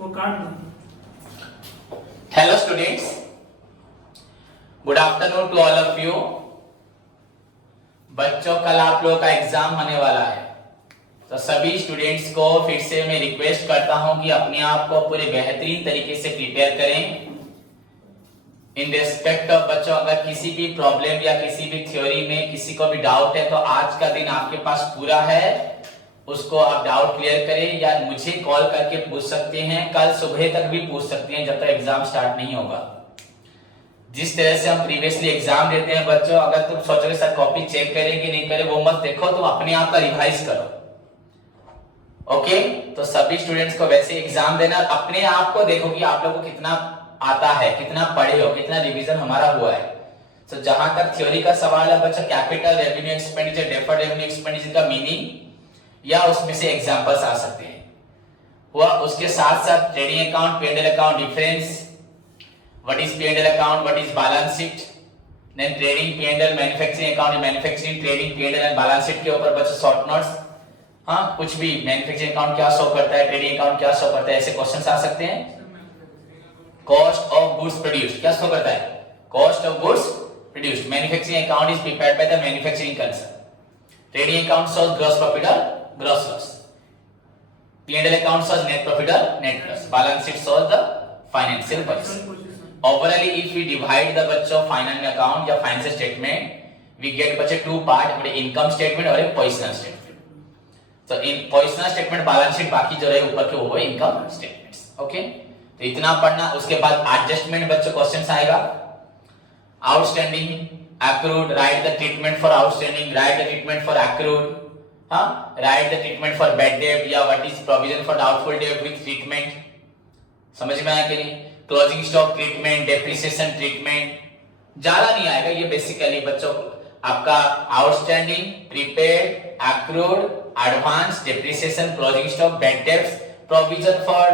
वो काट दो। Hello students, good afternoon to all of you. बच्चों, कल आप लोगों का एग्जाम होने वाला है, तो सभी स्टूडेंट्स को फिर से मैं रिक्वेस्ट करता हूं कि अपने आप को पूरे बेहतरीन तरीके से प्रिपेयर करें। इन रिस्पेक्ट ऑफ बच्चों, अगर किसी भी प्रॉब्लम या किसी भी थ्योरी में किसी को भी डाउट है तो आज का दिन आपके पास पूरा है, उसको आप डाउट क्लियर करें या मुझे कॉल करके पूछ सकते हैं। कल सुबह तक भी पूछ सकते हैं जब तक एग्जाम स्टार्ट नहीं होगा। जिस तरह से हम प्रीवियसली एग्जाम देते हैं बच्चों, अगर तुम सोचोगे सर कॉपी चेक करें कि नहीं करें, वो मत देखो, तुम अपने आप का रिवाइज करो। ओके, तो सभी स्टूडेंट्स को वैसे एग्जाम देना, अपने आप को देखो कि आप लोग को कितना आता है, कितना पढ़े हो, कितना रिवीजन हमारा हुआ है। तो जहां तक थ्योरी का सवाल है बच्चों, capital revenue expenditure, deferred revenue expenditure का मीनिंग या उसमें से एग्जांपल्स आ सकते हैं हुआ। उसके साथ साथ trading account, P&L account difference, what is P&L account, what is balance sheet, then trading P&L, manufacturing account, manufacturing, trading P&L and balance sheet के ऊपर बच्चों शॉर्ट नोट्स। हाँ, कुछ भी मैन्युफैक्चरिंग अकाउंट क्या शो करता है, ट्रेडिंग अकाउंट क्या शो करता है, ऐसे क्वेश्चंस आ सकते हैं। कॉस्ट ऑफ गुड्स प्रोड्यूस्ड क्या शो करता है, cost of goods produced. Manufacturing account is prepared by the manufacturing concern. Trading account shows gross profit और gross loss. P&L account shows net profit or net loss. Balance sheet shows the financial position. Overall, if we divide the बच्चों financial account या financial statement, we get बच्चे two part, एक income statement और एक positional statement. तो in positional statement balance sheet, बाकी जो रहे ऊपर के वो income statements. Okay? तो इतना पढ़ना। उसके बाद adjustment बच्चों क्वेश्चन आएगा। Outstanding, accrued, write the treatment for outstanding, write the treatment for accrued. हाँ, right the treatment for bad debt या what is provision for doubtful debt with treatment. समझ में आया कि नहीं? Closing stock treatment, depreciation treatment, ज्यादा नहीं आएगा ये। बेसिकली बच्चों आपका outstanding, prepaid, accrued, advance, depreciation, closing stock, bad debts, provision for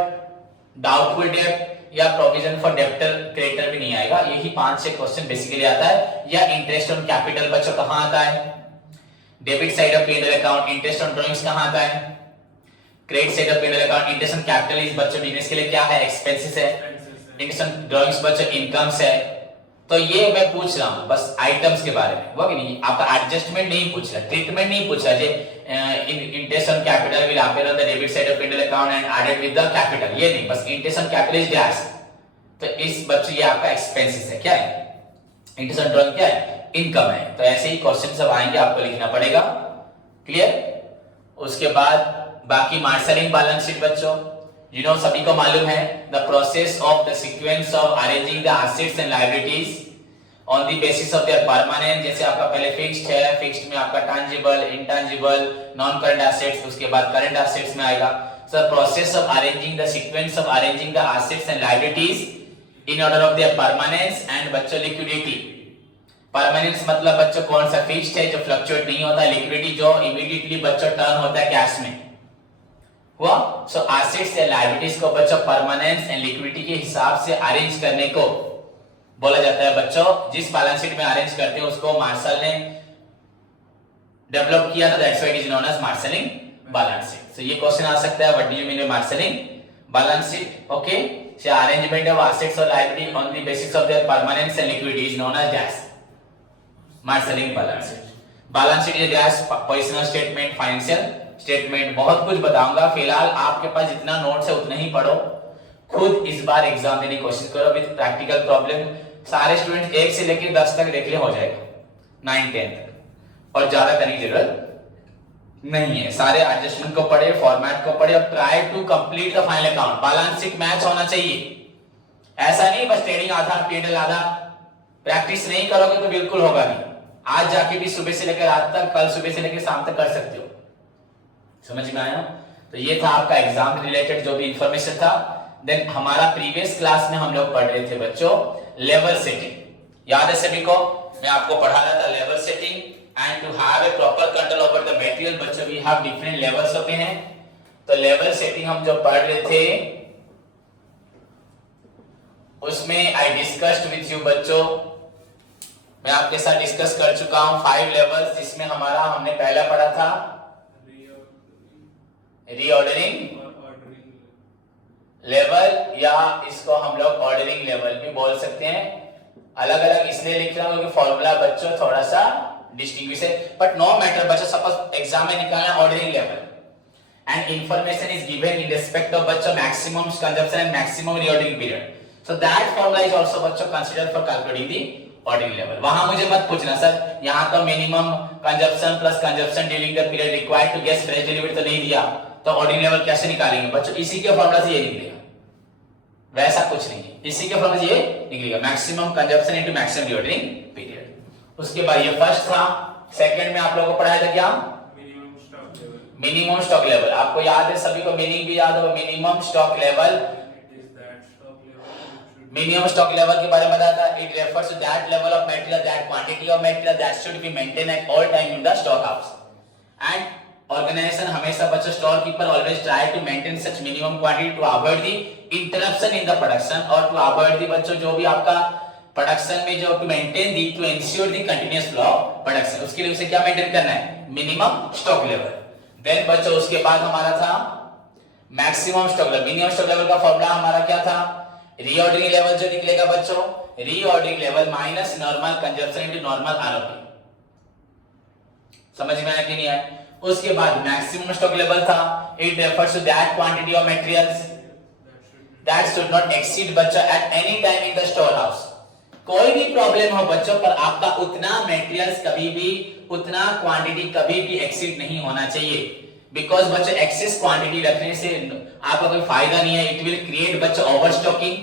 doubtful debt या प्रोविजन फॉर डेब्टर क्रेडिटर भी नहीं आएगा। यही 5-6 क्वेश्चन बेसिकली आता है। या इंटरेस्ट ऑन कैपिटल बच्चों कहां आता है, debit side of P&L account, interest on drawings कहां आता है, credit side of P&L account, interest on capital is बच्चों बिजनेस के लिए क्या है, एक्सपेंसेस है, इंटरेस्ट ऑन ड्राइंग्स बच्चों इनकम्स है। तो ये मैं पूछ रहा हूं बस आइटम्स के बारे में, वो कि नहीं, आपका एडजस्टमेंट नहीं पूछ रहा, ट्रीटमेंट नहीं पूछ रहा। जे interest on capital will appear on the debit side of P&L account and added with the capital, ये नहीं, बस interest on capital is dash. तो इस बच्चों ये आपका एक्सपेंसेस है, क्या है, इंटरेस्ट ऑन ड्राइंग क्या है, इनकम है। तो ऐसे ही क्वेश्चन सब आएंगे, आपको लिखना पड़ेगा। क्लियर? उसके बाद बाकी मार्शलिंग बैलेंस शीट बच्चों, यू नो सभी को मालूम है, the process of the sequence of arranging the assets and liabilities on the basis of there permanent. जैसे आपका पहले फिक्स्ड है, फिक्स्ड में आपका tangible, intangible, non current assets, उसके बाद करंट एसेट्स में आएगा। So process of arranging the sequence of arranging the assets and liabilities in order of their permanence and बच्चों लिक्विडिटी। परमानेंस मतलब बच्चों कौन सा, फिक्स्ड है जो फ्लक्चुएट नहीं होता, लिक्विडिटी जो इमीडिएटली बच्चों टर्न होता है कैश में हुआ। सो एसेट्स या लायबिलिटीज को बच्चों परमानेंस एंड लिक्विडिटी के हिसाब से अरेंज करने को बोला जाता है बच्चों। जिस बैलेंस शीट में अरेंज करते हैं उसको मार्शल ने डेवलप किया था, that's why it is known as marshalling balance sheet. So ये क्वेश्चन आ सकता है, what do you mean by marshalling balance sheet? Okay, so arrangement of assets और liability on the basis of their permanence and liquidity is known as dash marshalling balance sheet. Balance sheet dash positional statement, financial statement, बहुत कुछ बताऊंगा। फिलहाल आपके पास जितना notes है उतना ही पढ़ो, खुद इस बार एग्जाम देने की कोशिश करो विद प्रैक्टिकल प्रॉब्लम। सारे स्टूडेंट 1 से लेकर 10 तक देख ले, हो जाएगा 9-10 तक, और ज्यादा करने की जरूरत नहीं है। सारे एडजस्टमेंट को पढ़े, फॉर्मेट को पढ़े, और try to complete the final account. Balance sheet match होना चाहिए, ऐसा नहीं बस ट्रेडिंग आधा P&L आधा। प्रैक्टिस नहीं करोगे तो बिल्कुल होगा नहीं। आज जाके भी सुबह से लेकर रात तक, कल सुबह से लेकर शाम तक कर सकते हो। समझ में आया? तो ये था आपका एग्जाम रिलेटेड जो भी इंफॉर्मेशन था। देन हमारा प्रीवियस क्लास में हम लोग पढ़ रहे थे बच्चों लेवल सेटिंग, याद है सभी को? मैं आपको पढ़ा रहा था level setting and to have a proper control over the material बच्चों वी हैव डिफरेंट लेवल्स होते हैं। तो लेवल सेटिंग हम जो पढ़ रहे थे उसमें आई डिस्कस्ड विद यू बच्चों, मैं आपके साथ डिस्कस कर चुका हूं 5 लेवल्स, जिसमें हमारा हमने पहला पढ़ा था रीऑर्डरिंग, लेवल या इसको हम लोग ऑर्डरिंग लेवल भी बोल सकते हैं। अलग अलग इसलिए लिख रहा हूं क्योंकि फॉर्मूला बच्चों थोड़ा सा डिस्टिंग्विश है, बट नो मैटर बच्चों, सपोज एग्जाम में निकालना ordering level and information is given in respect of बच्चों maximum consumption and maximum reordering period, so that formula is also बच्चों considered for calculating the ordering level। वहां मुझे मत पूछना sir यहाँ तो minimum consumption plus consumption during the period required to get fresh delivery तो नहीं दिया, तो ordering level कैसे निकालेंगे बच्चों? इसी के फॉर्मूला से ये निकलेगा, वैसा कुछ नहीं है, इसी के फॉर्मूला से ये निकलेगा, maximum consumption into maximum reordering period। उसके बाद ये फर्स्ट था। सेकंड में आप लोगों को पढ़ाया था क्या? Minimum stock level. आपको याद है, सभी को मीनिंग भी याद होगा। Minimum stock level, minimum stock level के बारे में बताया था, it refers to that level of material, that quantity of material that should be maintain at all time in the stock house. And organization हमेशा बच्चों store keeper always try to maintain such minimum quantity to avoid the interruption in the production, और to avoid the बच्चों जो भी आपका production में जो to maintain the to ensure the continuous flow of production, उसके लिए उसे क्या मेंटेन करना है? Minimum stock level. देन बच्चों उसके बाद हमारा था maximum stock level. Minimum stock level का फॉर्मूला हमारा क्या था? रीऑर्डरिंग लेवल जो निकलेगा बच्चों, reordering level minus normal consumption into normal ROP. समझ में आया कि नहीं आया? उसके बाद मैक्सिमम स्टॉक लेवल था, it refers to that quantity of materials that should not exceed बच्चों at any time in the store house. कोई भी प्रॉब्लम हो बच्चों, पर आपका उतना मटेरियल्स कभी भी, उतना क्वांटिटी कभी भी एक्सीड नहीं होना चाहिए, बिकॉज बच्चों एक्सेस क्वांटिटी रखने से आपका कोई फायदा नहीं है। इट विल क्रिएट बच्चों ओवरस्टॉकिंग,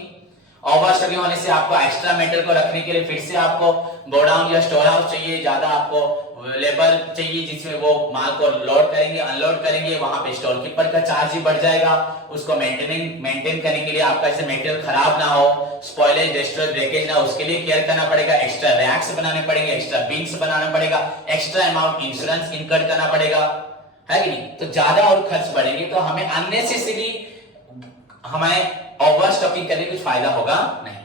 ओवरस्टॉकिंग होने से आपको एक्स्ट्रा मेटल को रखने के लिए फिर से आपको गोडाउन या स्टोर हाउस चाहिए, ज्यादा आपको लेवल चाहिए जिसमें वो माल को लोड करेंगे अनलोड करेंगे, वहां पे स्टोर कीपर का चार्ज ही बढ़ जाएगा। उसको मेंटेन करने के लिए आपका ऐसे मटेरियल खराब ना हो, स्पॉइलेज डिस्ट्रॉय ब्रेकेज ना, उसके लिए केयर करना पड़ेगा, एक्स्ट्रा रैक्स बनाने पड़ेंगे, एक्स्ट्रा बिन्स बनाना पड़ेगा, एक्स्ट्रा अमाउंट इंश्योरेंस इनकट करना पड़ेगा, है कि नहीं? तो ज्यादा और खर्च बढ़ेंगे तो हमें अननेसेसरी हमें ओवरस्टॉकिंग करने कुछ फायदा होगा नहीं।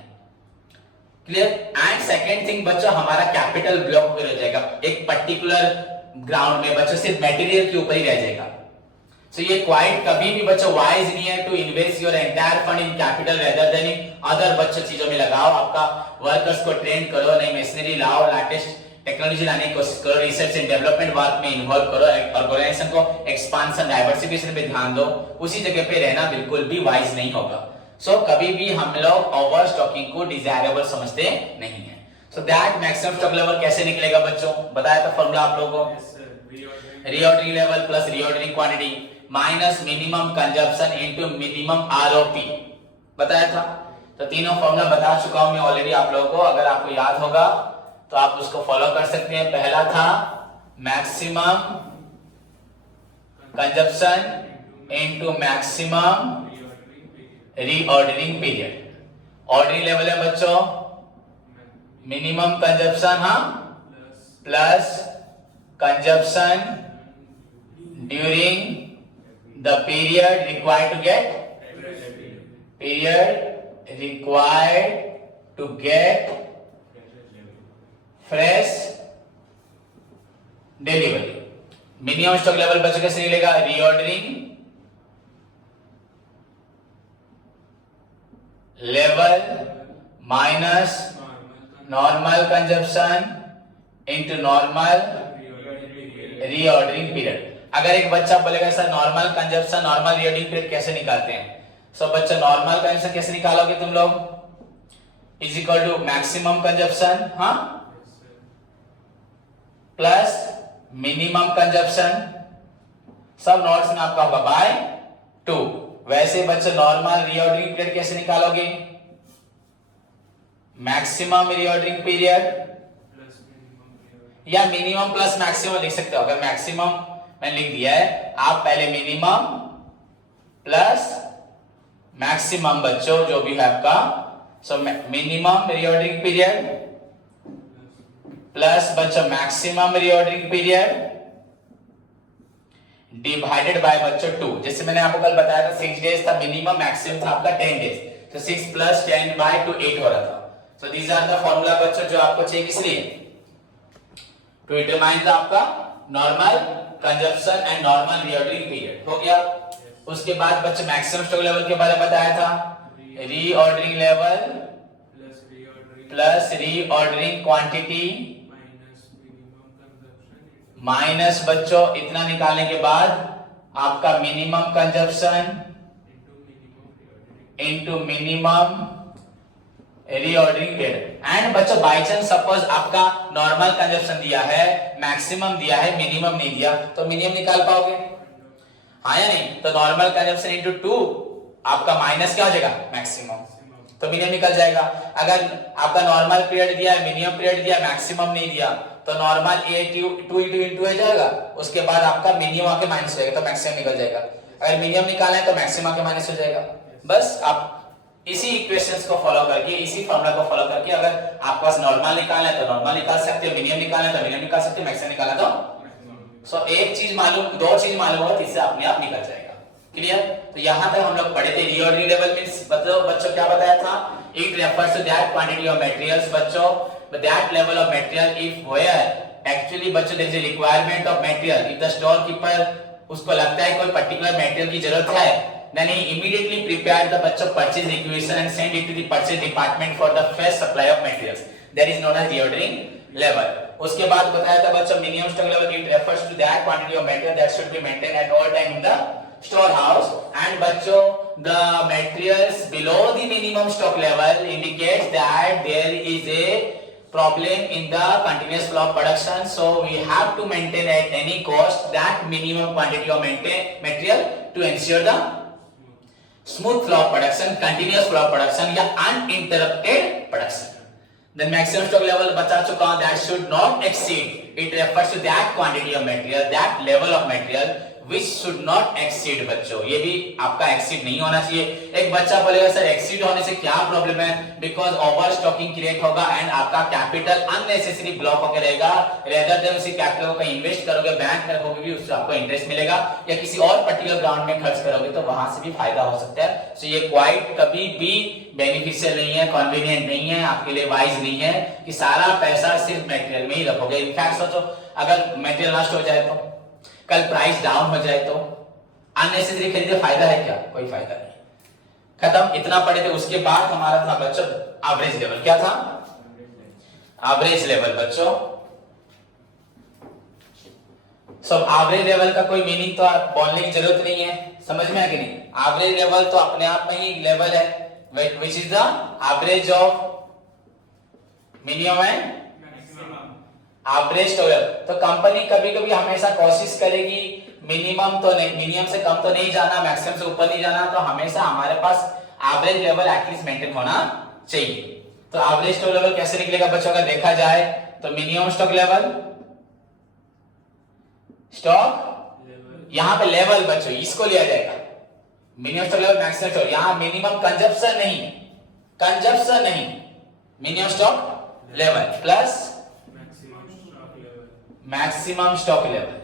क्लियर? एंड सेकंड थिंग बच्चों, हमारा कैपिटल ब्लॉक हो जाएगा एक पर्टिकुलर ग्राउंड में, बच्चों सिर्फ मटेरियल के ऊपर ही रह जाएगा। सो ये क्वाइट कभी भी बच्चों वाइज नहीं है to invest your entire fund in capital rather than in other बच्चों चीजों में लगाओ। आपका वर्कर्स को ट्रेन करो, नई मशीनरी लाओ, लेटेस्ट टेक्नोलॉजी लाने की कोशिश करो, रिसर्च एंड डेवलपमेंट वर्क में इन्वॉल्व करो, ऑर्गेनाइजेशन को एक्सपांशन डाइवर्सिफिकेशन पे ध्यान दो। उसी जगह पे रहना बिल्कुल भी वाइज नहीं होगा। सो कभी भी हम लोग ओवर स्टॉकिंग को डिजायरेबल समझते नहीं है। So that maximum stock level कैसे निकलेगा बच्चों? बताया था फॉर्मूला आप लोगों को, reordering level plus reordering quantity minus minimum consumption into minimum ROP बताया था। तो तीनों फॉर्मूला बता चुका हूं मैं ऑलरेडी आप लोगों को, अगर आपको याद होगा तो आप उसको फॉलो कर सकते हैं। पहला था maximum consumption into maximum reordering period. Ordering level है बच्चों मिनिमम कंजप्शन, हाँ, plus consumption during the period required to get fresh delivery. Minimum stock level बच्चों कैसे मिलेगा? Reordering level minus normal consumption into normal reordering period. अगर एक बच्चा बोलेगा sir normal consumption normal reordering period कैसे निकालते हैं? सो बच्चा नॉर्मल कंजप्शन कैसे निकालोगे तुम लोग? Is equal to maximum consumption, हाँ, प्लस मिनिमम कंजप्शन, सब नोट्स में आपका होगा बाय 2। वैसे बच्चों नॉर्मल रीऑर्डरिंग पीरियड कैसे निकालोगे? मैक्सिमम रीऑर्डरिंग पीरियड या मिनिमम प्लस मैक्सिमम लिख सकते हो। अगर मैक्सिमम मैंने लिख दिया है, आप पहले मिनिमम प्लस मैक्सिमम बच्चों जो भी है आपका, so minimum reordering period plus बच्चों maximum reordering period divided by बच्चों 2। जैसे मैंने आपको कल बताया था 6 डेज था मिनिमम, मैक्सिमम था आपका 10 डेज, तो 6 प्लस 10 बाय 2 8 हो रहा था। So these are the formula बच्चों जो आपको चाहिए, इसलिए टू डिटरमाइन द आपका normal consumption and normal reordering period. हो गया? उसके बाद बच्चे मैक्सिमम स्टॉक लेवल के बारे में बताया था, reordering level plus reordering quantity minus बच्चों इतना निकालने के बाद आपका minimum consumption into minimum reordering rate. And बच्चों बाय चांस सपोज आपका नॉर्मल कंजप्शन दिया है, मैक्सिमम दिया है, मिनिमम नहीं दिया, तो मिनिमम निकाल पाओगे? हाँ या नहीं? तो नॉर्मल कंजप्शन इनटू 2 आपका माइनस क्या हो जाएगा? मैक्सिमम, तो मिनिमम निकल जाएगा। अगर आपका नॉर्मल पीरियड दिया है, मिनिमम पीरियड दिया, मैक्सिमम नहीं दिया, तो नॉर्मल ए 2 इंटू हो जाएगा, उसके बाद आपका मिनिमम आके माइनस हो जाएगा, तो मैक्सिमम निकल जाएगा। अगर मिनिमम निकालना है तो मैक्सिमम आके माइनस हो जाएगा। बस आप इसी इक्वेशंस को फॉलो करके, इसी फॉर्मूला को फॉलो करके, अगर आपके पास नॉर्मल निकालना है तो नॉर्मल निकाल सकते हो, मिनिमम निकालना है तो मिनिमम निकाल सकते हो, मैक्सिमम निकालना तो एक चीज मालूम, दो चीज मालूम होगा, तीसरा अपने आप निकल जाएगा। क्लियर? तो यहां तक हम लोग पढ़े थे। रीऑर्डरिंग लेवल मींस बच्चों क्या बताया था? It refers to that quantity of materials बच्चों, that level of material if where actually बच्चों there is a requirement of material, if the store keeper उसको लगता है कोई पर्टिकुलर मटेरियल की जरूरत है, then he immediately prepared the bachcha purchase requisition and send it to the purchase department for the first supply of materials, that is known as reordering level। उसके बाद बताया था बच्चों minimum stock level, it refers to that quantity of material that should be maintained at all time in the storehouse, and बच्चों the materials below the minimum stock level indicates that there is a problem in the continuous flow of production, so we have to maintain at any cost that minimum quantity of material to ensure the smooth flow of production, continuous flow of production या uninterrupted production। The maximum stock level बता चुका हूं, that should not exceed, it refers to that quantity of material, that level of material which should not exceed बच्चों, ये भी आपका exceed नहीं होना चाहिए। एक बच्चा बोलेगा सर एक्सीड होने से क्या प्रॉब्लम है? बिकॉज ओवर स्टॉकिंग क्रिएट होगा एंड आपका कैपिटल अननेसेसरी ब्लॉक होकर रहेगा, रेदर देन उसी कैपिटल को कहीं इन्वेस्ट करोगे, बैंक में रखोगे भी उससे आपको इंटरेस्ट मिलेगा, या किसी और पर्टिकुलर ग्राउंड में खर्च करोगे तो वहां से भी फायदा हो सकता है। सो ये क्वाइट कभी भी बेनिफिशियल नहीं है, कन्वीनियंट नहीं है, आपके लिए वाइज नहीं है कि सारा पैसा सिर्फ मटेरियल में ही रखोगे। इनफैक्ट सोचो अगर मटेरियल नष्ट हो जाए तो, कल प्राइस डाउन हो जाए तो, अननेसेसरी खरीदे फायदा है क्या? कोई फायदा नहीं। खत्म, इतना पढ़े थे। उसके बाद हमारा था बच्चों एवरेज लेवल। क्या था? एवरेज लेवल बच्चों। सब एवरेज लेवल का कोई मीनिंग तो बोलने की जरूरत नहीं है, समझ में है कि नहीं? एवरेज लेवल तो अपने आप में ही लेवल है, which is the average of minimum and average stock level. तो कंपनी कभी कभी हमेशा कोशिश करेगी मिनिमम तो नहीं, मिनिमम से कम तो नहीं जाना, मैक्सिमम से ऊपर नहीं जाना, तो हमेशा हमारे पास एवरेज लेवल एटलीस्ट मेंटेन होना चाहिए। तो एवरेज स्टॉक लेवल कैसे निकलेगा बच्चों? अगर देखा जाए तो मिनिमम स्टॉक लेवल, स्टॉक यहां पे लेवल बच्चों इसको लिया जाएगा, minimum stock level maximum stock, यहां मिनिमम कंजप्शन नहीं, कंजप्शन नहीं, minimum stock level plus maximum stock level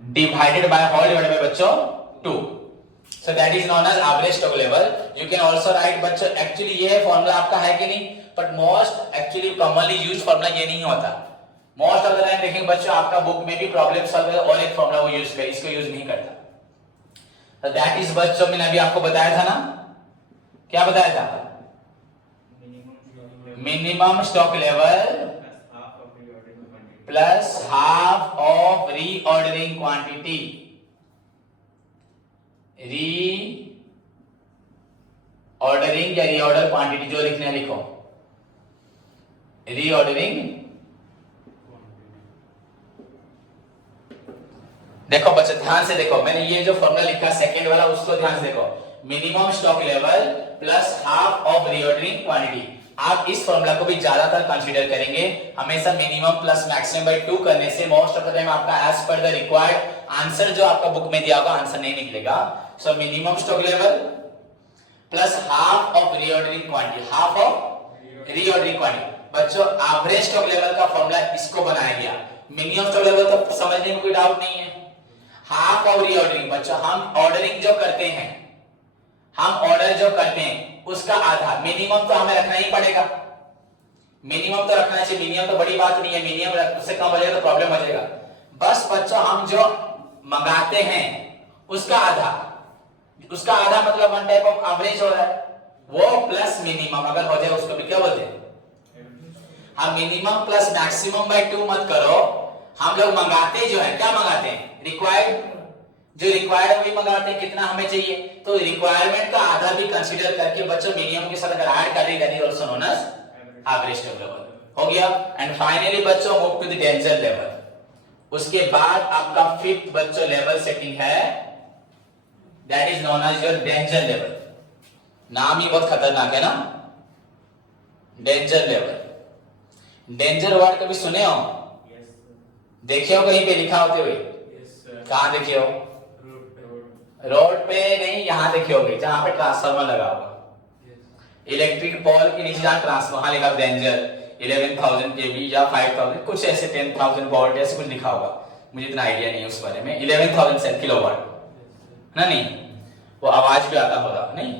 divided by whole divided by बच्चों 2, so that is known as average stock level. You can also write बच्चों, actually ये formula आपका है कि नहीं, but most actually commonly used formula ये नहीं होता। मोस्ट ऑफ द टाइम देखेंगे बच्चों आपका बुक में भी प्रॉब्लम सॉल्वर और एक फॉर्मूला वो यूज करे, इसको यूज नहीं करता। तो दैट इज बच्चों मैंने अभी आपको बताया था ना, क्या बताया था? Minimum stock level plus half of reordering quantity, reordering या रीऑर्डर क्वांटिटी जो लिखना है लिखो, रीऑर्डरिंग। देखो बच्चे ध्यान से देखो, मैंने ये जो फॉर्मूला लिखा सेकंड वाला उसको ध्यान से देखो, minimum stock level plus half of reordering quantity. आप इस फॉर्मूला को भी ज्यादातर कंसीडर करेंगे, हमेशा मिनिमम प्लस मैक्सिमम बाय 2 करने से मोस्ट ऑफ द टाइम आपका as per the required answer जो आपका बुक में दिया होगा आंसर नहीं निकलेगा। So minimum stock level plus half of reordering quantity, half of reordering quantity. बच्चों एवरेज स्टॉक लेवल का फॉर्मूला इसको बनाया गया, मिनिमम स्टॉक लेवल तो समझने में कोई डाउट नहीं है। हाफ ऑफ रीऑर्डरिंग बच्चों, हम ऑर्डरिंग जो करते हैं, हम ऑर्डर जो करते हैं उसका आधा, मिनिमम तो हमें रखना ही पड़ेगा, मिनिमम तो रखना चाहिए, मिनिमम तो बड़ी बात नहीं है, मिनिमम उससे कम हो जाएगा तो प्रॉब्लम हो जाएगा। बस बच्चों हम जो मंगाते हैं उसका आधा मतलब वन टाइप ऑफ एवरेज हो रहा है, वो प्लस मिनिमम अगर हो जाए उसको भी क्या बोलते हैं? हम मिनिमम प्लस मैक्सिमम बाय 2 मत करो, हम लोग मंगाते जो है क्या मंगाते हैं? रिक्वायर्ड, जो रिक्वायर्ड है वही मंगाते हैं, कितना हमें चाहिए, तो रिक्वायरमेंट का आधा भी कंसीडर करके बच्चों मिनिमम के साथ अगर ऐड करेगा that is also known as average stock level हो गया। एंड फाइनली बच्चों move to the danger level. उसके बाद आपका फिफ्थ बच्चों लेवल सेटिंग है, that is known as your danger level. नाम ही बहुत खतरनाक है ना, डेंजर लेवल। डेंजर वर्ड कभी सुने हो? देखे हो कहीं पे लिखा होते हुए? कहां देखे हो? रोड पे नहीं, यहां देखे होगे जहां पे ट्रांसफार्मर लगा होगा, इलेक्ट्रिक पोल के नीचे जहां ट्रांसफार्मर, वहां लिखा डेंजर 11,000 kV या 5,000 कुछ ऐसे 10,000 वोल्ट ऐसे कुछ लिखा होगा, मुझे इतना आइडिया नहीं है उस बारे में। 11,000 किलोवाट ना, नहीं वो आवाज भी आता होगा नहीं।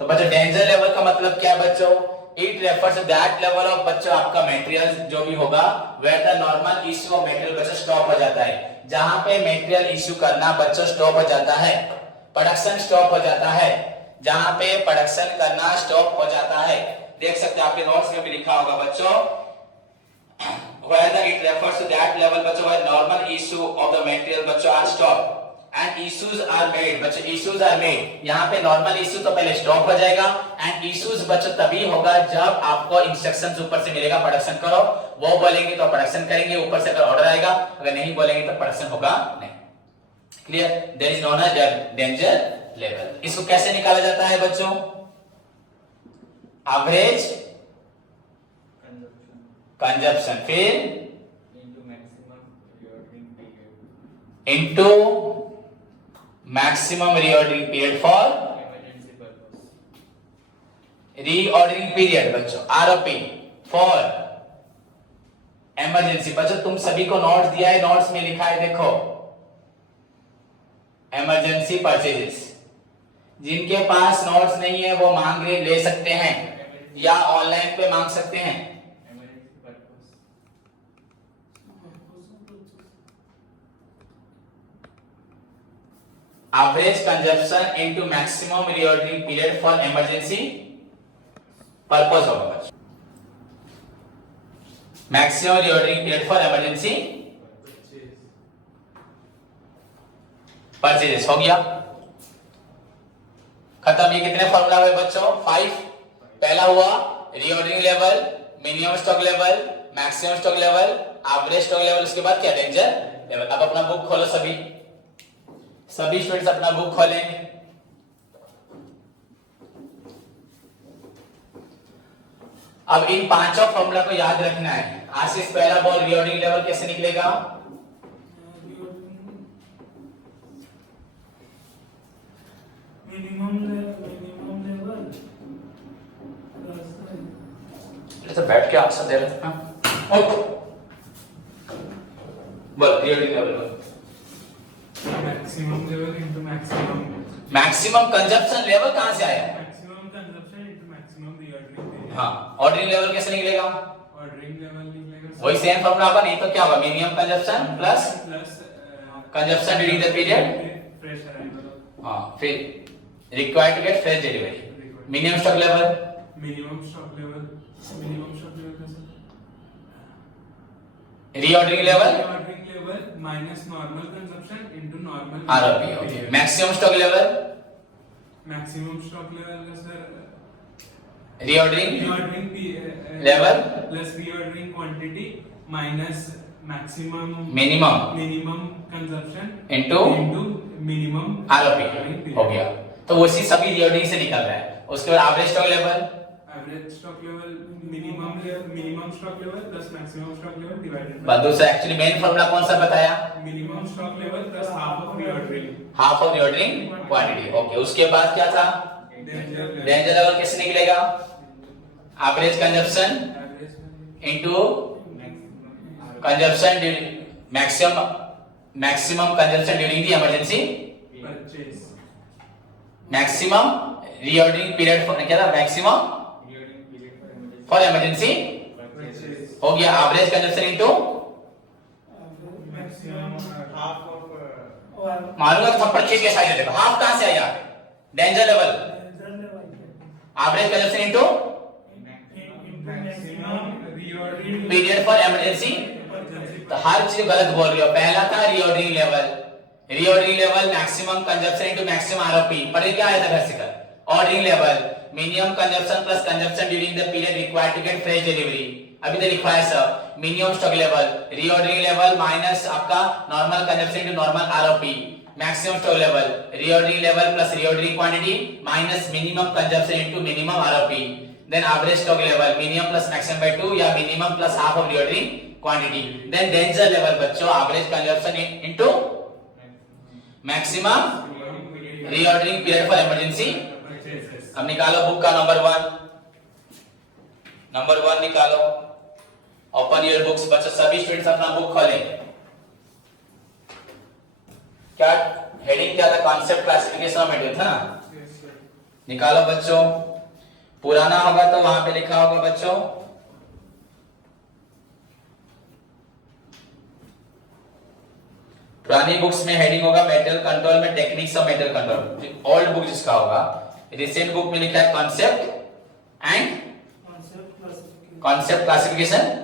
तो बच्चों डेंजर लेवल का मतलब क्या है बच्चों? It refers to that level of बच्चों आपका मटेरियल जो भी होगा where the normal issue of material बच्चों स्टॉप हो जाता है, जहां पे मटेरियल इश्यू करना बच्चों स्टॉप हो जाता है, प्रोडक्शन स्टॉप हो जाता है, जहां पे प्रोडक्शन करना स्टॉप हो जाता है। देख सकते हैं आपके नोट्स में भी लिखा होगा बच्चों, where it refers to that level बच्चों where normal issue of the material बच्चों are stopped and issues are made बच्चों, issues are made, यहाँ पे नॉर्मल इश्यू तो पहले स्टॉप हो जाएगा एंड इश्यूज बच्चों तभी होगा जब आपको इंस्ट्रक्शंस ऊपर से मिलेगा प्रोडक्शन करो, वो बोलेंगे तो प्रोडक्शन करेंगे, ऊपर से अगर ऑर्डर आएगा, अगर नहीं बोलेंगे तो प्रोडक्शन होगा नहीं। Clear? There is known as danger level. इसको कैसे निकाला जाता है बच्चों? एवरेज कंजप्शन फिर into maximum reordering period for reordering period बच्चों आरओपी फॉर इमरजेंसी। बच्चों तुम सभी को नोट्स दिया है, नोट्स में लिखा है देखो, इमरजेंसी परचेजेस। जिनके पास नोट्स नहीं है वो मांग ले सकते हैं या ऑनलाइन पे मांग सकते हैं। Average consumption into maximum reordering period for emergency purpose होगा बच्चों, maximum reordering period for emergency purchases हो गया खत्म। ये कितने फॉर्मूला हुए बच्चों? 5। पहला हुआ reordering level, minimum stock level, maximum stock level, average stock level, उसके बाद क्या? Danger level. अब अपना बुक खोलो, सभी स्टूडेंट्स अपना बुक खोलें। अब इन पांचों फॉर्मूला को याद रखना है। आशीष पहला बोल, रीऑर्डरिंग लेवल कैसे निकलेगा? मिनिमम लेवल तो बैठ के आंसर दे रहे थे। बोल reordering level. Maximum level into maximum consumption level कहां से आया? Maximum consumption into maximum reordering period. हाँ, ऑर्डरिंग लेवल कैसे निकलेगा? ऑर्डरिंग लेवल निकलेगा वही सेम फॉर्मूला होगा, नहीं तो क्या होगा? Minimum consumption plus consumption during the period fresh arrival. हाँ, फिर required to get fresh delivery. Minimum stock level reordering level minus normal consumption into normal ROP. Okay, maximum stock level का sir reordering level plus reordering quantity minus maximum minimum consumption into minimum ROP हो गया। तो उसी सभी reordering से निकल रहा है। उसके बाद average stock level minimum stock level plus maximum stock level divided bye दूसरा एक्चुअली मेन फार्मूला कौन सा बताया? Minimum stock level plus half of reordering quantity. Okay, उसके बाद क्या था? डेंजर लेवल कैसे निकलेगा? Average consumption into consumption maximum consumption during the emergency purchase. Maximum reordering period for क्या था? मैक्सिमम फॉर इमरजेंसी हो गया। एवरेज कंजप्शन इनटू मारूंगा तो थप्पड़ खींच के साइड दे देगा। हाफ कहां से आया? Danger level, average consumption into period for emergency. तो हर चीज गलत बोल रही हो। पहला था reordering level, reordering level maximum consumption into maximum ROP. पर क्या आया था घर से कर? Ordering level minimum consumption plus consumption during the period required to get fresh delivery. अभी तो लिखा है sir minimum stock level, reordering level minus आपका normal consumption into normal ROP, maximum stock level, reordering level plus reordering quantity minus minimum consumption into minimum ROP, then average stock level minimum plus maximum by 2 या minimum plus half of reordering quantity, then danger level बच्चों average consumption into maximum reordering period for emergency. अब निकालो book का number 1 निकालो। Open your books बच्चों, सभी students अपना book खोलें। क्या हेडिंग क्या था? कॉन्सेप्ट क्लासिफिकेशन ऑफ मेटेरियल था ना। निकालो बच्चों, पुराना होगा तो वहां पे लिखा होगा बच्चों पुरानी बुक्स में हेडिंग होगा मेटेरियल कंट्रोल में techniques of material control. Old book जिसका होगा, रिसेंट बुक में लिखा है concept and concept classification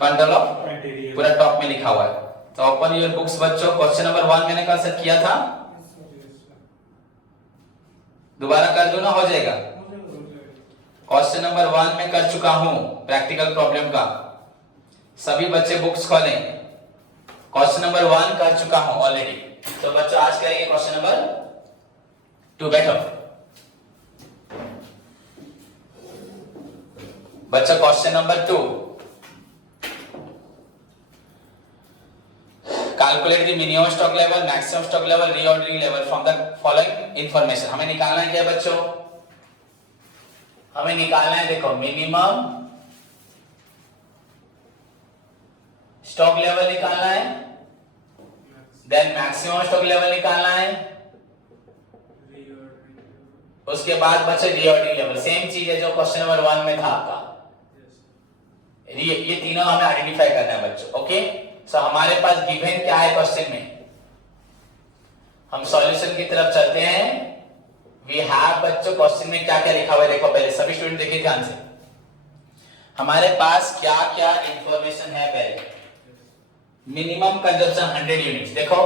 control of material, पूरा टॉप में लिखा हुआ है। तो ओपन योर बुक्स बच्चों, क्वेश्चन नंबर 1 मैंने कल से किया था, दोबारा कर दो ना, हो जाएगा। क्वेश्चन नंबर 1 में कर चुका हूं प्रैक्टिकल प्रॉब्लम का। सभी बच्चे बुक्स खोलें। क्वेश्चन नंबर 1 कर चुका हूं ऑलरेडी। तो बच्चों आज करेंगे क्वेश्चन नंबर 2। बैठो बच्चों, question number 2, calculate the minimum stock level, maximum stock level, reordering level from the following information. हमें निकालना है क्या बच्चों? हमें निकालना है, देखो, मिनिमम स्टॉक लेवल निकालना है, देन मैक्सिमम स्टॉक लेवल निकालना है, उसके बाद बच्चे रीऑर्डरिंग लेवल। सेम चीज है जो क्वेश्चन नंबर 1 में था आपका। ये तीनों हमें आइडेंटिफाई करना है बच्चों। ओके, सो हमारे पास गिवन क्या है क्वेश्चन में? हम सॉल्यूशन की तरफ चलते हैं। वी हैव बच्चों, क्वेश्चन में क्या क्या लिखा हुआ है देखो पहले, सभी स्टूडेंट देखिए ध्यान से। हमारे पास क्या क्या इंफॉर्मेशन है पहले। मिनिमम कंजप्शन 100 यूनिट्स, देखो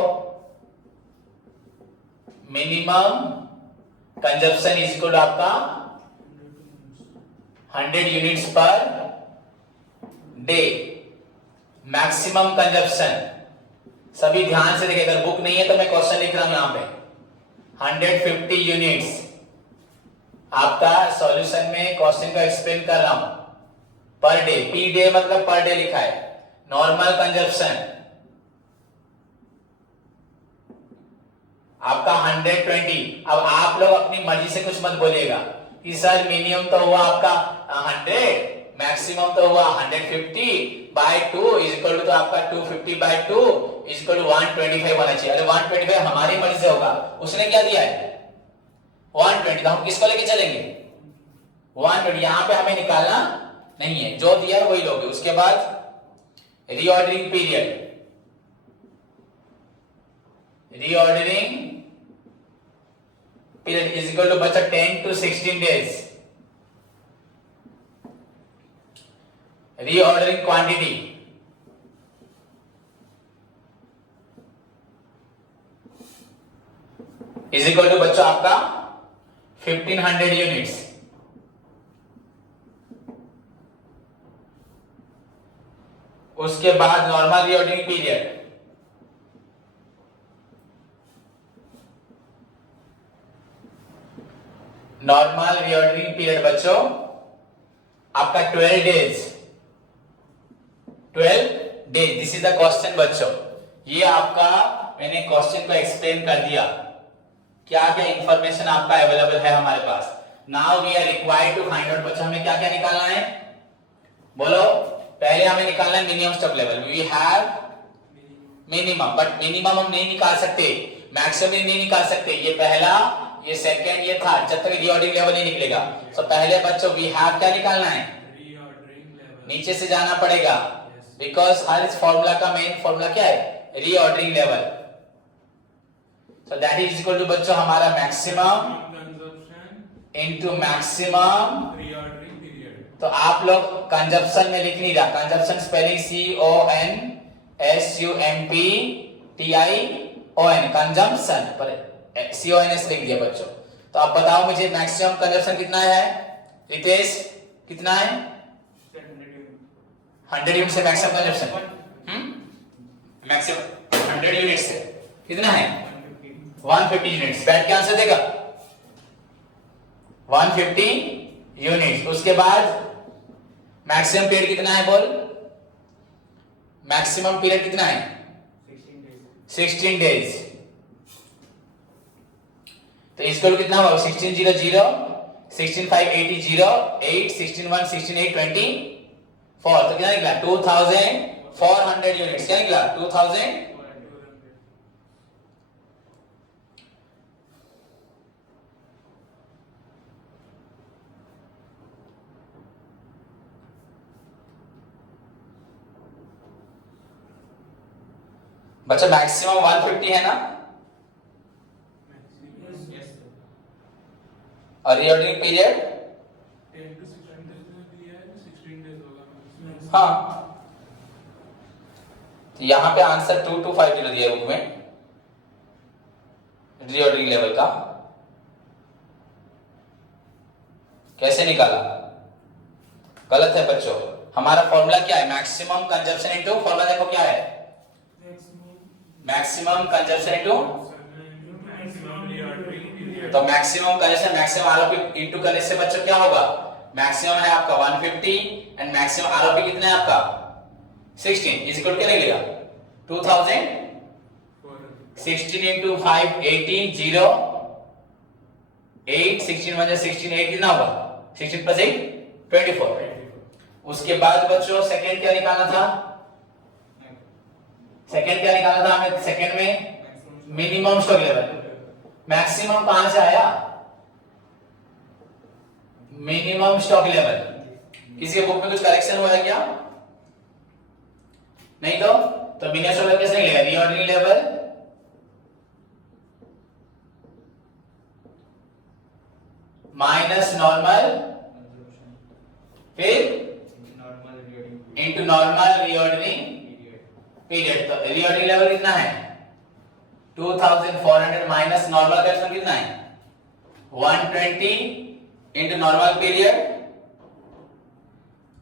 minimum consumption is equal to आपका 100 units per day. Maximum consumption, सभी ध्यान से देखिए, अगर बुक नहीं है तो मैं क्वेश्चन लिख रहा हूं यहां पे, 150 यूनिट्स। आपका सॉल्यूशन में क्वेश्चन को एक्सप्लेन कर रहा हूं। पर डे, पी डे मतलब पर डे लिखा है। नॉर्मल कंजप्शन आपका 120। अब आप लोग अपनी मर्जी से कुछ मत बोलिएगा कि सर मिनिमम तो हुआ आपका 100, मैक्सिमम तो हुआ 150 बाय 2 इज इक्वल टू, तो आपका 250 बाय 2 इज इक्वल टू 125 होना चाहिए। अरे 125 हमारी मर्जी से होगा, उसने क्या दिया है 120, तो हम किसको लेके चलेंगे 120। यहां पे हमें निकालना नहीं है, जो दिया है वही लोगे। उसके बाद reordering period, reordering period is equal to बच्चा 10 to 16 days। Reordering quantity is equal to बच्चों आपका 1500 यूनिट्स। उसके बाद normal reordering period, normal reordering period बच्चों आपका 12 days. 12 days, this is the question बच्चों। ये आपका मैंने क्वेश्चन को एक्सप्लेन कर दिया, क्या क्या इंफॉर्मेशन आपका अवेलेबल है हमारे पास। Now we are required to find out बच्चों, हमें क्या क्या निकालना है बोलो। पहले हमें निकालना है minimum stock level. We have minimum, but minimum हम नहीं निकाल सकते, मैक्सिमम नहीं निकाल सकते। ये पहला, ये सेकंड, ये थर्ड, जब तक रीऑर्डरिंग लेवल नहीं निकलेगा। तो पहले बच्चों वी हैव क्या निकालना है, नीचे से जाना पड़ेगा, बिकॉज हर इस फॉर्मूला का मेन फॉर्मूला क्या है reordering level. So that is equal to बच्चों हमारा maximum consumption into maximum. Reordering period. तो आप लोग कंजप्शन में लिख नहीं रहा, कंजप्शन स्पेलिंग CONSUMPTION, कंजम्पशन पर CONS लिख दिया बच्चों। तो अब बताओ मुझे मैक्सिमम कंजप्शन कितना है रितेश, कितना है? 100 यूनिट से मैक्सिमम कंजप्शन, मैक्सिमम 100 यूनिट से कितना है 150 यूनिट्स। बैठ के आंसर देगा 150 यूनिट्स। उसके बाद मैक्सिमम पीरियड कितना है बोल, मैक्सिमम पीरियड कितना है 16 डेज। तो इसको कितना होगा 16 0 0 16 5 80 0 8 16 1 16 8 24। तो कितना निकला 2400 यूनिट्स। क्या निकला 2000। बच्चा मैक्सिमम 150 है ना, और रीऑर्डरिंग पीरियड 10 to 16 डेज में दिया है, 16 डेज होगा। हाँ, तो यहां पे आंसर 2250 दिया है बुक में रीऑर्डरिंग लेवल का। कैसे निकाला, गलत है बच्चों। हमारा फॉर्मूला क्या है, मैक्सिमम कंजप्शन इनटू, फॉर्मूला देखो क्या है, maximum consumption into. Maximum reordering period. तो maximum consumption maximum ROP into करने से बच्चों क्या होगा, मैक्सिमम है आपका 150 एंड मैक्सिमम आरओपी कितना है आपका 16 इज इक्वल क्या निकलेगा 2000। 16 into 5 18 0 8 16 1 16 8 कितना होगा 16 plus 8 24। उसके बाद बच्चों सेकंड क्या निकालना था, सेकंड क्या निकालना था हमें, सेकंड में मिनिमम स्टॉक लेवल। मैक्सिमम कहां से आया, मिनिमम स्टॉक लेवल। किसी के बुक में कुछ करेक्शन हुआ है क्या, नहीं तो मिनिमम स्टॉक लेवल कैसे निकलेगा, रीऑर्डरिंग लेवल माइनस नॉर्मल फिर इनटू नॉर्मल रीऑर्डरिंग पीरियड। तो रीऑर्डरिंग लेवल कितना है 2400 माइनस नॉर्मल करेक्शन कितना है 120 इनटू नॉर्मल पीरियड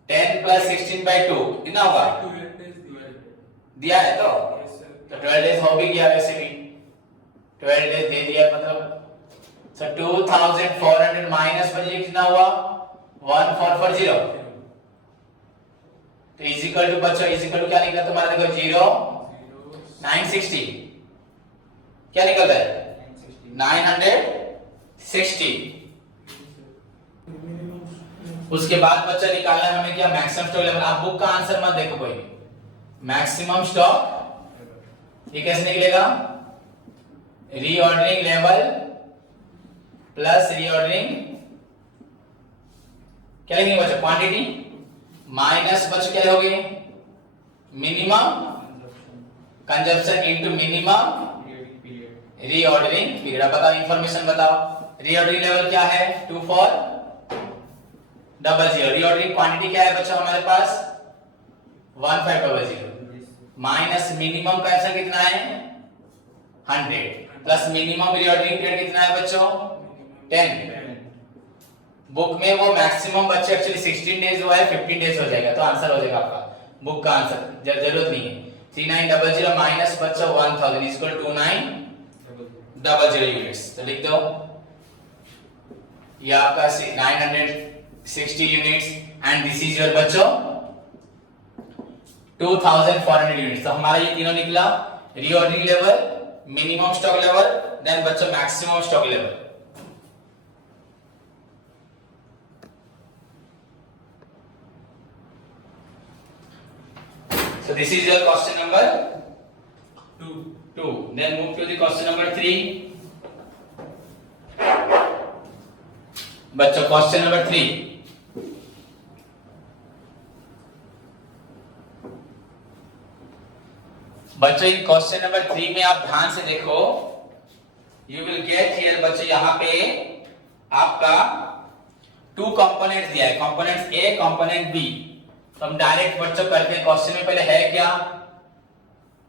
10 प्लस 16/2 कितना होगा 12 डेज दिया है। तो यस सर। 12 डेज हो भी गया, वैसे भी 12 डेज दे दिया मतलब। So 2400 माइनस बचे कितना हुआ 1440। तो इज इक्वल टू बच्चों इज इक्वल टू क्या निकला तुम्हारा देखो 0 960 क्या निकल रहा है 960। उसके बाद बच्चा निकालना है हमें क्या मैक्सिमम स्टॉक लेवल। आप बुक का आंसर मत देखो कोई, मैक्सिमम स्टॉक ये कैसे निकलेगा रीऑर्डरिंग लेवल प्लस रीऑर्डरिंग क्या लिखेंगे बच्चों क्वांटिटी माइनस बच्चों क्या होगी minimum consumption into minimum reordering period. अब बताओ इंफॉर्मेशन बताओ, रीऑर्डरिंग लेवल क्या है 2400, रीऑर्डरिंग क्वांटिटी क्या है बच्चों हमारे पास 1500 माइनस मिनिमम कंजप्शन कितना है 100 प्लस मिनिमम रीऑर्डरिंग पीरियड कितना है बच्चों 10। बुक में वो मैक्सिमम बच्चे एक्चुअली 16 डेज हुआ है 15 डेज हो जाएगा, तो आंसर हो जाएगा आपका बुक का आंसर, जरूरत नहीं है। 3900 माइनस बच्चों 1000 इज इक्वल 2900 यूनिट्स। तो लिख दो ये आपका 960 units and this is your बच्चों 2400 यूनिट्स। तो हमारा ये तीनों निकला reordering level, minimum stock level, then बच्चों maximum stock level. So this is your question number 2. Then move to the question number 3. बच्चों क्वेश्चन नंबर 3, बच्चों इन क्वेश्चन नंबर 3 में आप ध्यान से देखो यू विल गेट हियर बच्चों यहाँ पे आपका 2 कंपोनेंट्स दिया है, कंपोनेंट्स ए कंपोनेंट बी। तो हम डायरेक्ट बच्चों करते हैं। क्वेश्चन में पहले है क्या,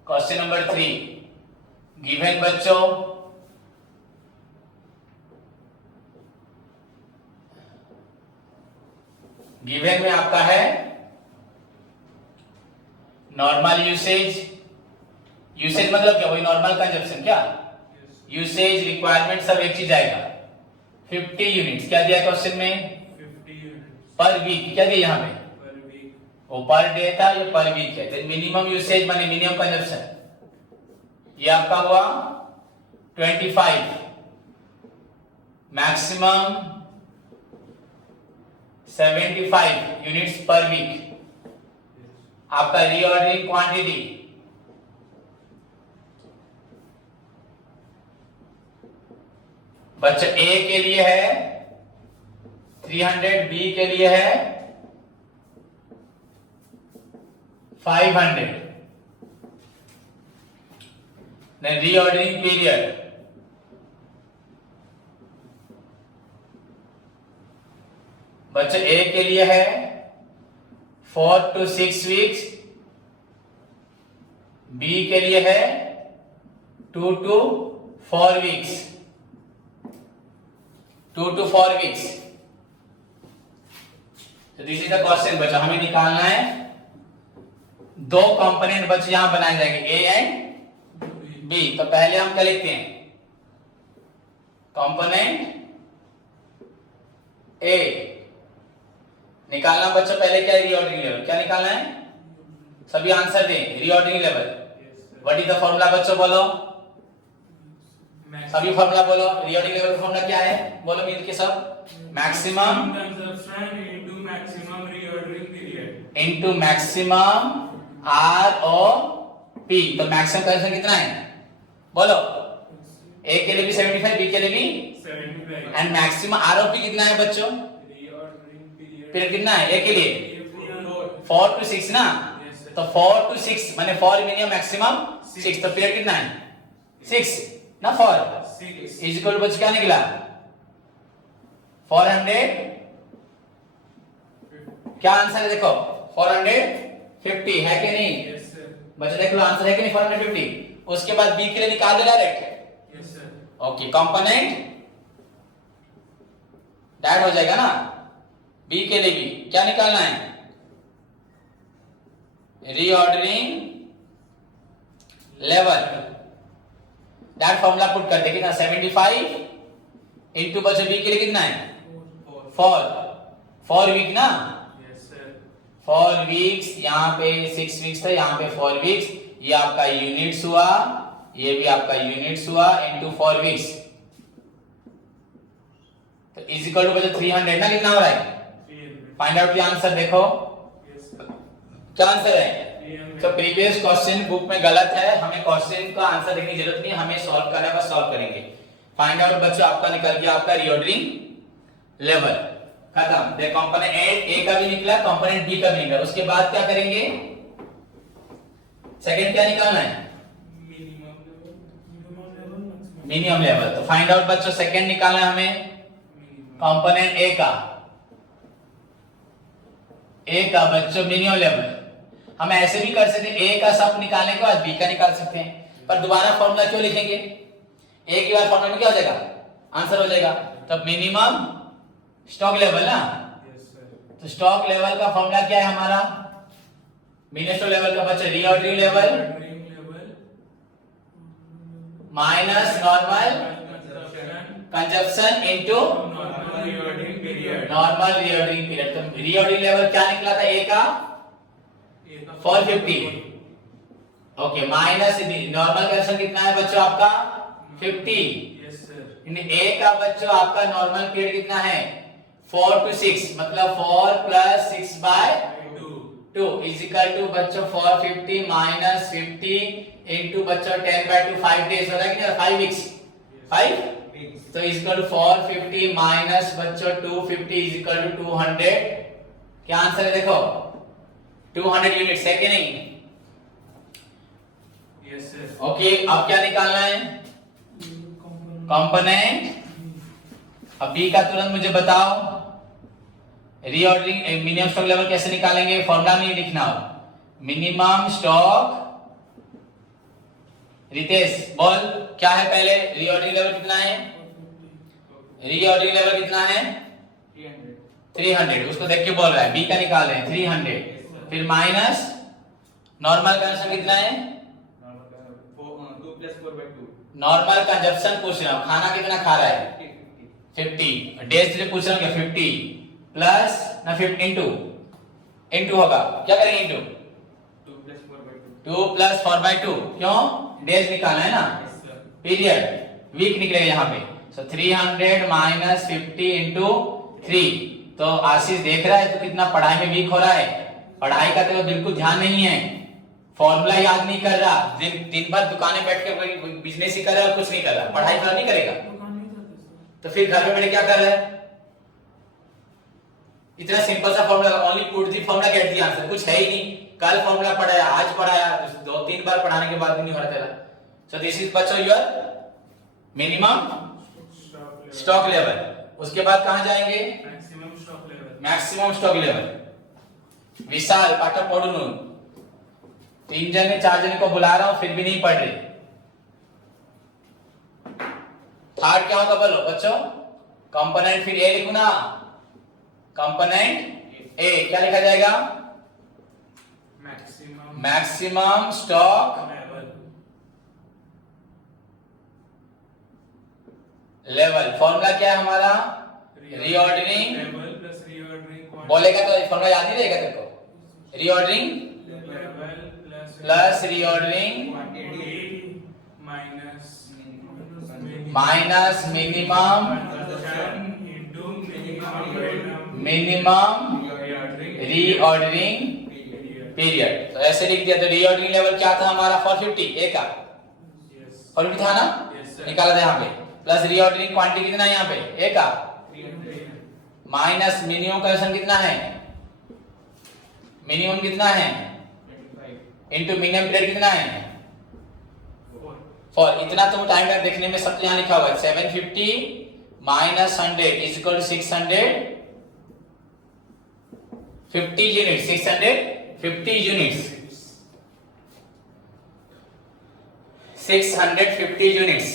क्वेश्चन नंबर 3 गिवन बच्चों गिवन में आपका है नॉर्मल यूसेज। यूसेज मतलब क्या, वही नॉर्मल कंजप्शन। क्या यूसेज रिक्वायरमेंट सब एक चीज आएगा। 50 यूनिट्स क्या दिया क्वेश्चन में, 50 यूनिट्स पर वीक। क्या दिया यहाँ पे, पर वीक। वो पर डे था, ये पर वीक है। तो मिनिमम यूसेज माने मिनिमम कंजप्शन ये आपका हुआ 25, मैक्सिमम 75 यूनिट्स पर वीक। आपका रीऑर्डरिंग क्वांटिटी बच्चा ए के लिए है 300, बी के लिए है 500। रीऑर्डरिंग पीरियड बच्चे ए के लिए है 4 to 6 वीक्स, बी के लिए है 2 to 4 वीक्स, 2 to 4 वीक्स। तो दिस इज द क्वेश्चन बच्चा, हमें निकालना है 2 कंपोनेंट बच्चे यहां बनाए जाएंगे ए एंड बी। तो पहले हम क्या लिखते हैं, कंपोनेंट ए निकालना बच्चों। पहले क्या है, रीऑर्डरिंग लेवल। क्या निकालना है, सभी आंसर दें। Reordering level what is the formula बच्चों, बोलो सभी फॉर्मूला बोलो। रीऑर्डरिंग लेवल का फॉर्मूला क्या है, बोलो मिलके सब। Maximum consumption into maximum reordering period into maximum R O P. तो मैक्सिमम कंजप्शन कितना है, बोलो। ए के लिए भी 75, बी के लिए भी 75 एंड मैक्सिमम आरओपी कितना है बच्चों, रीऑर्डरिंग पीरियड फिर कितना है ए के लिए 4 4 to 6 ना। Yes, sir. तो 4 to 6 माने 4 मिनिमम मैक्सिमम 6। तो पीरियड कितना है 6 ना 4 6 इज इक्वल टू बच्चा क्या निकला 400। क्या आंसर है देखो 450 है कि नहीं यस सर बच्चा, देख लो आंसर है कि नहीं 450। उसके बाद बी के लिए निकाल दो direct. Yes sir okay component direct हो जाएगा ना। बी के लिए भी क्या निकालना है, reordering level. Direct formula put कर दे कितना 75 इंटू बच्चों बी के लिए कितना है 4 वीक ना। यस सर 4 वीक्स, यहाँ पे 6 वीक्स था, यहाँ पे 4 वीक्स। ये आपका यूनिट्स हुआ, ये भी आपका यूनिट्स हुआ इनटू 4 वीक्स। तो इज इक्वल टू बच्चों 300 ना। कितना हो रहा है, 300 फाइंड आउट द आंसर। देखो यस सर क्या आंसर है। 300 तो प्रीवियस क्वेश्चन बुक में गलत है, हमें क्वेश्चन का आंसर देखने की जरूरत नहीं, हमें सॉल्व करना है, बस सॉल्व करेंगे। फाइंड आउट बच्चों आपका निकल गया आपका रीऑर्डरिंग लेवल खत्म। दे कंपोनेंट ए का भी निकला, कंपोनेंट बी का भी निकला। उसके बाद क्या करेंगे, सेकंड क्या निकालना है, मिनिमम लेवल। तो फाइंड आउट बच्चों सेकंड निकालना है हमें कंपोनेंट ए का बच्चों मिनिमम लेवल। हम ऐसे भी कर सकते हैं, ए का सब निकालने के बाद बी का निकाल सकते हैं, पर दोबारा फॉर्मूला क्यों लिखेंगे, ए की बार फॉर्मूला में क्या हो जाएगा, आंसर हो जाएगा। तो मिनिमम स्टॉक लेवल ना। यस सर तो स्टॉक लेवल का फॉर्मूला क्या है हमारा, मिनिमम स्टॉक लेवल का बच्चा reordering level minus normal consumption into normal reordering period normal reordering period. तो रीऑर्डरिंग लेवल क्या निकला था ए का 450। ओके माइनस नॉर्मल कंजप्शन कितना है बच्चों आपका 50। यस सर इन ए का बच्चों आपका नॉर्मल पीरियड कितना है 4 to 6, मतलब 4 plus 6 by 2 is equal to बच्चों 450 minus 50 into बच्चों 10 by 2 5 days हो रहा है कि नहीं, 5 weeks 5 तो is equal to 450 minus बच्चों 250 is equal to 200। क्या आंसर है देखो 200 यूनिट्स है कि नहीं। यस सर ओके अब क्या निकालना है, कंपोनेंट। अब बी का तुरंत मुझे बताओ रीऑर्डरिंग मिनिमम स्टॉक लेवल कैसे निकालेंगे, फॉर्मूला नहीं लिखना हो। मिनिमम स्टॉक, रितेश बोल क्या है पहले, रीऑर्डरिंग लेवल कितना है, रीऑर्डरिंग लेवल कितना है 300, उसको देख के बोल रहा है, बी का निकाल रहे हैं 300, फिर माइनस नॉर्मल कंजप्शन कितना है, 2 + 4/2, नॉर्मल कंजप्शन पूछ रहा हूं, खाना कितना खा रहा है 50, डेज से पूछ रहा हूं क्या 50 प्लस ना 50 इनटू होगा, क्या करेंगे इनटू 2 + 4/2, 2 + 4/2, क्यों डेज निकालना है ना, पीरियड वीक निकलेगा यहाँ पे, सो 300 माइनस 50 इंटू 3। तो आशीष देख रहा है तो कितना पढ़ाई में वीक हो रहा है, पढ़ाई का तो बिल्कुल ध्यान नहीं है, फॉर्मूला याद नहीं कर रहा, दिन भर दुकानें बैठ के बिजनेस ही कर रहा है और कुछ नहीं कर रहा, पढ़ाई तो नहीं करेगा, तो फिर घर में बैठ क्या कर रहा है, इतना सिंपल सा formula, only put the formula get the answer, कुछ है ही नहीं, कल फॉर्मूला पढ़ाया, आज पढ़ाया, 2-3 बार पढ़ाने के बाद भी नहीं हो रहा तेरा। सो दिस इज बच्चों योर मिनिमम स्टॉक लेवल। उसके बाद कहां जाएंगे, maximum stock level, maximum stock level. Vishal Pathak पढ़ू, 3 जने 4 जने को बुला रहा हूं फिर भी नहीं पढ़ रहे, थर्ड क्या होगा बोलो बच्चों, कंपोनेंट, फिर ए लिखो ना, कंपोनेंट ए क्या लिखा जाएगा, मैक्सिमम स्टॉक लेवल। फॉर्मूला क्या है हमारा, रीऑर्डरिंग लेवल प्लस रीऑर्डरिंग, बोलेगा तो फॉर्मूला याद ही रहेगा तेरे को, reordering level plus reordering minus minimum minimum reordering period. तो ऐसे लिख दिया, तो रीऑर्डरिंग लेवल क्या था हमारा 450, ए का 450 था ना, निकाला था यहाँ पे, प्लस रीऑर्डरिंग क्वांटिटी कितना है यहाँ पे ए का, माइनस मिनिमम कंजप्शन कितना है, मिनिमम कितना है, इनटू मिनिमम पीरियड कितना है 4। इतना तुम टाइम का देखने में सब यहाँ लिखा हुआ है, 750 minus 100 is equal to 650 unit, 650 units, 650 units.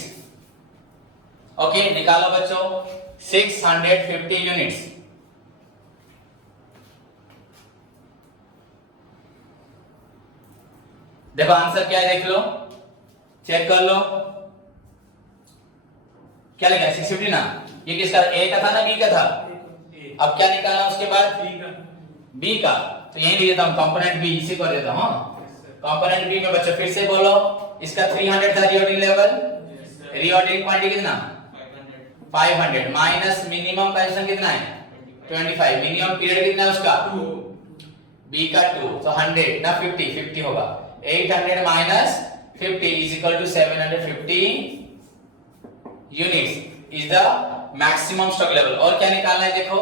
Okay निकालो बच्चों 650 यूनिट्स। देखो आंसर क्या है, देख लो, चेक कर लो, क्या लिखा है 650 ना, ये किसका, ए का था ना बी का था, अब क्या निकालना उसके बाद बी का, तो यही लिख देता हूं कंपोनेंट बी, इसी को देता हूं, कंपोनेंट बी में बच्चों फिर से बोलो, इसका 300 था रीऑर्डरिंग लेवल, रीऑर्डरिंग क्वांटिटी कितना 500 माइनस मिनिमम कंजप्शन कितना है 25, मिनिमम पीरियड कितना है उसका बी का 2, तो 100 ना 50 होगा, 800 minus 50 is equal to 750 units is the maximum stock level। और क्या निकालना है देखो,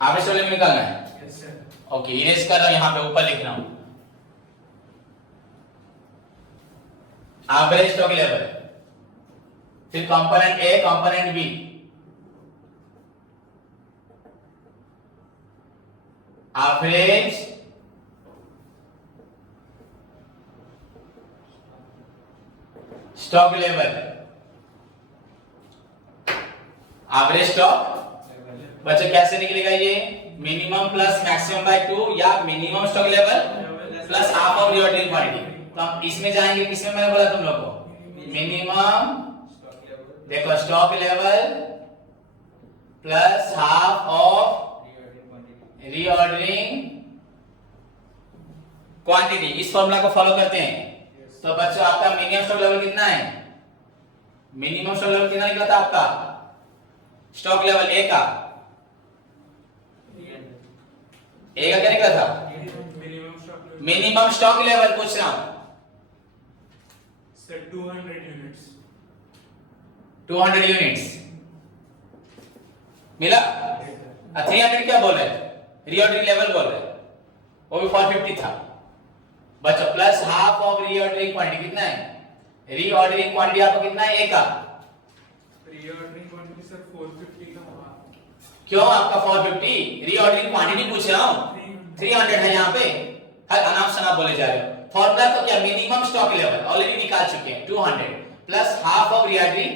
एवरेज स्टॉक लेवल निकालना है, ओके इरेज कर रहा हूं, यहां पे ऊपर लिख रहा हूं एवरेज स्टॉक लेवल, फिर component A component B, average stock level, average stock बच्चों कैसे निकलेगा ये, मिनिमम प्लस मैक्सिमम बाय 2 या minimum stock level plus half of reordering quantity. तो हम इसमें जाएंगे, किसमें मैंने बोला तुम लोग को, मिनिमम देखो stock level plus half of reordering quantity, इस फॉर्मूला को फॉलो करते हैं। तो बच्चों आपका मिनिमम स्टॉक लेवल कितना है, मिनिमम स्टॉक लेवल कितना निकला था आपका, स्टॉक लेवल ए का, ए का क्या निकला था, मिनिमम स्टॉक लेवल पूछ रहा हूं, 200 यूनिट्स मिला, 300 क्या बोल रहे, रीऑर्डरिंग लेवल बोल रहे, वो भी 450 था बच्चों, plus half of reordering quantity कितना है, रीऑर्डरिंग क्वांटिटी आपको कितना है? A का। रीऑर्डरिंग क्वांटिटी सर 450 का हुआ। क्यों आपका 450? रीऑर्डरिंग क्वांटिटी पूछ रहा हूं, 300 है यहाँ पे। हर अनाप शनाप बोले जा रहे हो। फॉर्मूला तो क्या, मिनिमम स्टॉक लेवल ऑलरेडी निकाल चुके हैं, 200 plus half of reordering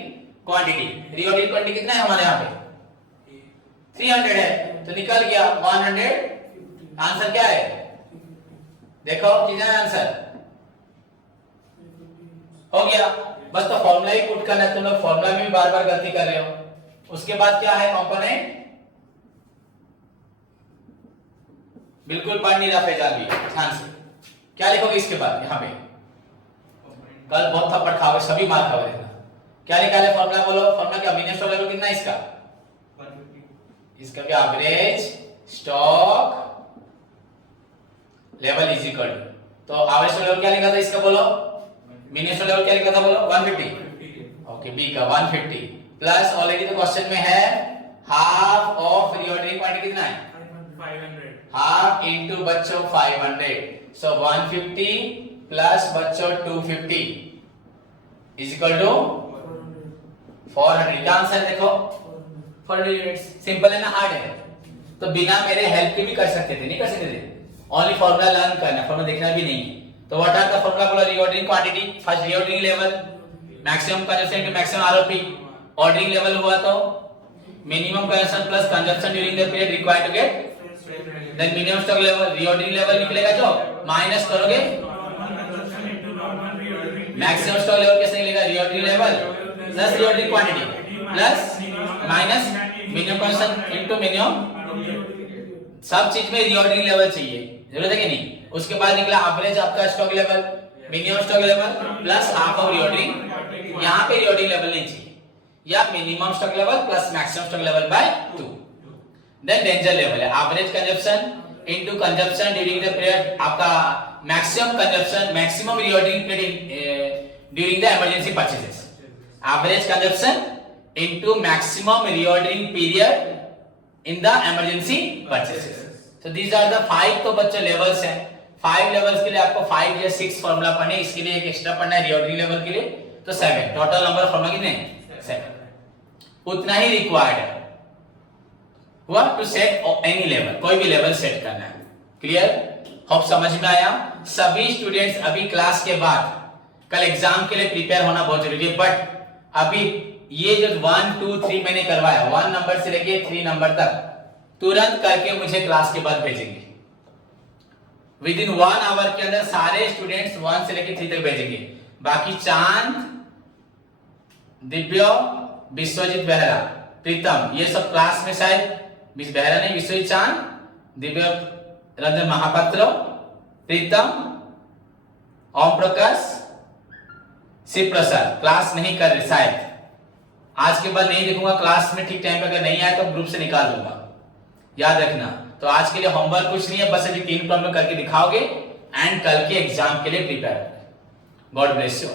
quantity. Reordering quantity कितना है हमारे यहाँ पे? 300 है, तो निकल गया 100। आंसर क्या है? देखो कितना है आंसर? हो गया। बस तो फॉर्मूला ही पुट करना है। तुम लोग फॉर्मूला में भी बार बार गलती कर रहे हो। उसके बाद क्या है कंपोनेंट? बिल्कुल पढ़ नहीं रहा फैजान भी, ध्यान से। क्या लिखोगे इसके बाद? यहाँ पे कल बहुत थप्पड़ खाओगे, सभी मार खाओगे। क्या निकाले फॉर्मूला? बोलो फॉर्मूला क्या? मिनिमम स्टॉक लेवल कितना है इसका? 150। इसका क्या? Average stock level is equal to, तो एवरेज स्टॉक लेवल क्या लिखा था इसका? बोलो मिनिमम स्टॉक लेवल क्या लिखा था? बोलो 150। ओके, बी का 150 प्लस ऑलरेडी तो क्वेश्चन में है हाफ ऑफ रीऑर्डरिंग क्वांटिटी कितना है? 500। हाफ इनटू बच्चों 500, सो 150 प्लस बच्चों 250 इज इक्वल टू 400। क्या आंसर देखो? 400 यूनिट्स। सिंपल है ना, हार्ड है? तो बिना मेरे हेल्प के भी कर सकते थे, नहीं कर सकते थे? ओनली फॉर्मूला लर्न करना, फॉर्मूला देखना भी नहीं है। तो व्हाट आर द फॉर्मूला? बोलो reordering quantity, first reordering level, maximum consumption into maximum ROP. Ordering level हुआ तो minimum consumption plus consumption during the period required to get, then minimum stock level. Reordering level निकलेगा जो minus करोगे maximum stock level, कैसे निकलेगा? Reordering level plus reordering quantity plus minus minimum consumption into minimum. सब चीज में reordering level चाहिए, जरूरत है कि नहीं? उसके बाद निकला एवरेज आपका stock level, minimum stock level plus half of reordering. यहाँ पे रीऑर्डरिंग लेवल नहीं चाहिए, या minimum stock level plus maximum stock level by 2। Then danger level है average consumption into consumption during the period, आपका maximum consumption, maximum reordering period during the emergency purchases. Average consumption into maximum reordering period in the emergency purchases. So these are the 5 तो बच्चों levels हैं। 5 levels के लिए आपको 5 या 6 formula पढ़ने, इसके लिए एक एक्स्ट्रा पढ़ना है रीऑर्डरिंग लेवल के लिए, तो 7। टोटल नंबर फॉर्मूला कितने? 7। उतना ही रिक्वायर्ड है हुआ टू सेट एनी लेवल, कोई भी लेवल सेट करना है। क्लियर? होप समझ में आया। सभी स्टूडेंट्स अभी क्लास के बाद कल एग्जाम के लिए प्रिपेयर होना बहुत जरूरी है, बट अभी ये जो 1 2 3 मैंने करवाया, 1 नंबर से लेके 3 नंबर तक तुरंत करके मुझे क्लास के बाद भेजेंगे। विद इन 1 आवर के अंदर सारे स्टूडेंट्स 1 से लेके 3 तक भेजेंगे। बाकी चांद, दिव्य, विश्वजीत बेहरा, प्रीतम, ये सब क्लास में शायद बेहरा नहीं, विश्वजीत चांद, दिव्य रंजन महापात्र, प्रीतम, ओम प्रकाश, शिव प्रसाद क्लास नहीं कर रहे शायद। आज के बाद नहीं देखूंगा क्लास में, ठीक टाइम पे अगर नहीं आया तो ग्रुप से निकाल दूंगा, याद रखना। तो आज के लिए होमवर्क कुछ नहीं है, बस अभी 3 प्रॉब्लम करके दिखाओगे एंड कल के एग्जाम के लिए प्रिपेयर। God bless you.